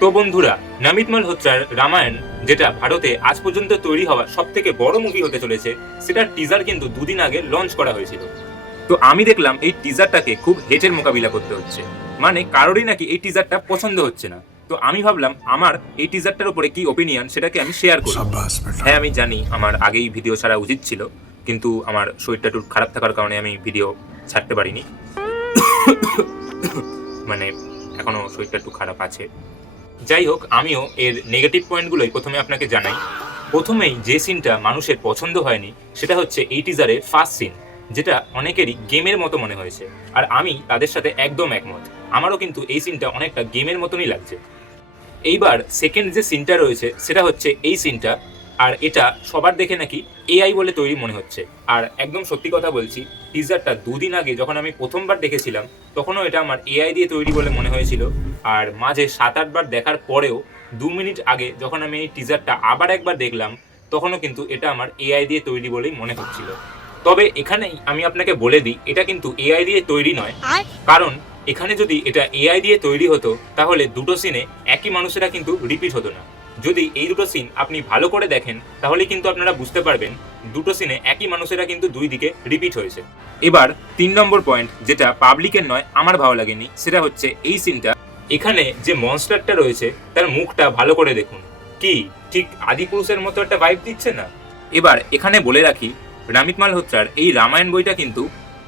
তো বন্ধুরা, নমিত মালহোত্রার রামায়ণ, যেটা ভারতে আজ পর্যন্ত তৈরি হওয়া সব থেকে বড় মুভি হতে চলেছে, সেটার টিজার কিন্তু দুদিন আগে লঞ্চ করা হয়েছিল। তো আমি দেখলাম এই টিজারটাকে খুব হেটের মোকাবিলা করতে হচ্ছে, মানে কারোরই নাকি এই টিজারটা পছন্দ হচ্ছে না। তো আমি ভাবলাম আমার এই টিজারটার উপরে কি ওপিনিয়ন সেটাকে আমি শেয়ার করি। হ্যাঁ, আমি জানি আমার আগেই ভিডিও ছাড়া উচিত ছিল, কিন্তু আমার শরীরটা একটু খারাপ থাকার কারণে আমি ভিডিও ছাড়তে পারিনি। মানে এখনো শরীরটা একটু খারাপ আছে। যাই হোক, আমিও এর নেগেটিভ পয়েন্টগুলোই প্রথমে আপনাকে জানাই। প্রথমেই যে সিনটা মানুষের পছন্দ হয়নি সেটা হচ্ছে এই টিজারের ফার্স্ট সিন, যেটা অনেকেরই গেমের মতো মনে হয়েছে। আর আমি তাদের সাথে একদম একমত, আমারও কিন্তু এই সিনটা অনেকটা গেমের মতনই লাগছে। এইবার সেকেন্ড যে সিনটা রয়েছে সেটা হচ্ছে এই সিনটা, আর এটা সবার দেখে নাকি এআই বলে তৈরি মনে হচ্ছে। আর একদম সত্যি কথা বলছি, টিজারটা দুদিন আগে যখন আমি প্রথমবার দেখেছিলাম তখনও এটা আমার এআই দিয়ে তৈরি বলে মনে হয়েছিল। আর মাঝে 7-8 বার দেখার পরেও 2 মিনিট আগে যখন আমি এই টিজারটা আবার একবার দেখলাম, তখনও কিন্তু এটা আমার এআই দিয়ে তৈরি বলেই মনে হচ্ছিল। তবে এখানেই আমি আপনাকে বলে দিই, এটা কিন্তু এআই দিয়ে তৈরি নয়। কারণ এখানে যদি এটা এআই দিয়ে তৈরি হতো তাহলে দুটো সিনে একই মানুষেরা কিন্তু রিপিট হতো না। যদি এই দুটো সিন আপনি ভালো করে দেখেন তাহলে কিন্তু আপনারা বুঝতে পারবেন দুটো সিনে একই মানুষেরা কিন্তু দুই দিকে রিপিট হয়েছে। এবার 3 নম্বর পয়েন্ট, যেটা পাবলিকের নয়, আমার ভালো লাগেনি, সেটা হচ্ছে এই সিনটা। এখানে যে মনস্টারটা রয়েছে তার মুখটা ভালো করে দেখুন, কি ঠিক আদিপুরুষের মতো একটা ভাইব দিচ্ছে না? এবার এখানে বলে রাখি, নমিত মালহোত্রার এই রামায়ণ বইটা কিন্তু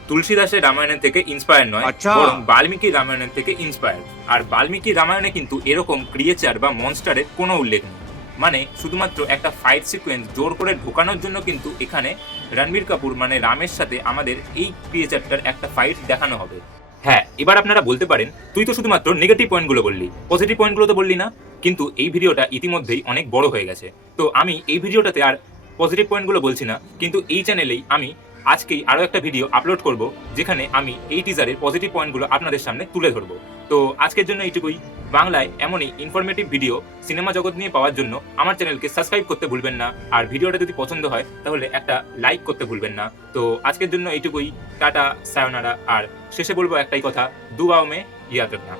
তুলসীদাসের রামায়ণের থেকে ইন্সপায়ার নয়, বরং বাল্মীকি রামায়ণের থেকে ইন্সপায়ার। আর বাল্মীকি রামায়ণে কিন্তু এরকম ক্রিয়েচার বা মনস্টারের কোনো উল্লেখ নেই। মানে শুধুমাত্র একটা ফাইট সিকোয়েন্স জোর করে ঢোকানোর জন্য কিন্তু এখানে রণবীর কাপুর মানে রামের সাথে আমাদের এই ক্রিয়েচারটার একটা ফাইট দেখানো হবে। হ্যাঁ, এবার আপনারা বলতে পারেন তুই তো শুধুমাত্র নেগেটিভ পয়েন্টগুলো বললি, পজিটিভ পয়েন্টগুলো তো বললি না। কিন্তু এই ভিডিওটা ইতিমধ্যেই অনেক বড় হয়ে গেছে, তো আমি এই ভিডিওটাতে আর পজিটিভ পয়েন্টগুলো বলছি না, কিন্তু এই চ্যানেলেই আমি আজকেই আরও একটা ভিডিও আপলোড করব যেখানে আমি এই টিজারের পজিটিভ পয়েন্টগুলো আপনাদের সামনে তুলে ধরবো। তো আজকের জন্য এইটুকুই। বাংলায় এমনই ইনফরমেটিভ ভিডিও সিনেমা জগৎ নিয়ে পাওয়ার জন্য আমার চ্যানেলকে সাবস্ক্রাইব করতে ভুলবেন না। আর ভিডিওটা যদি পছন্দ হয় তাহলে একটা লাইক করতে ভুলবেন না। তো আজকের জন্য এইটুকুই। টাটা, সায়োনারা। আর শেষে বলবো একটাই কথা, দুআও মে ইয়াদ রাখনা।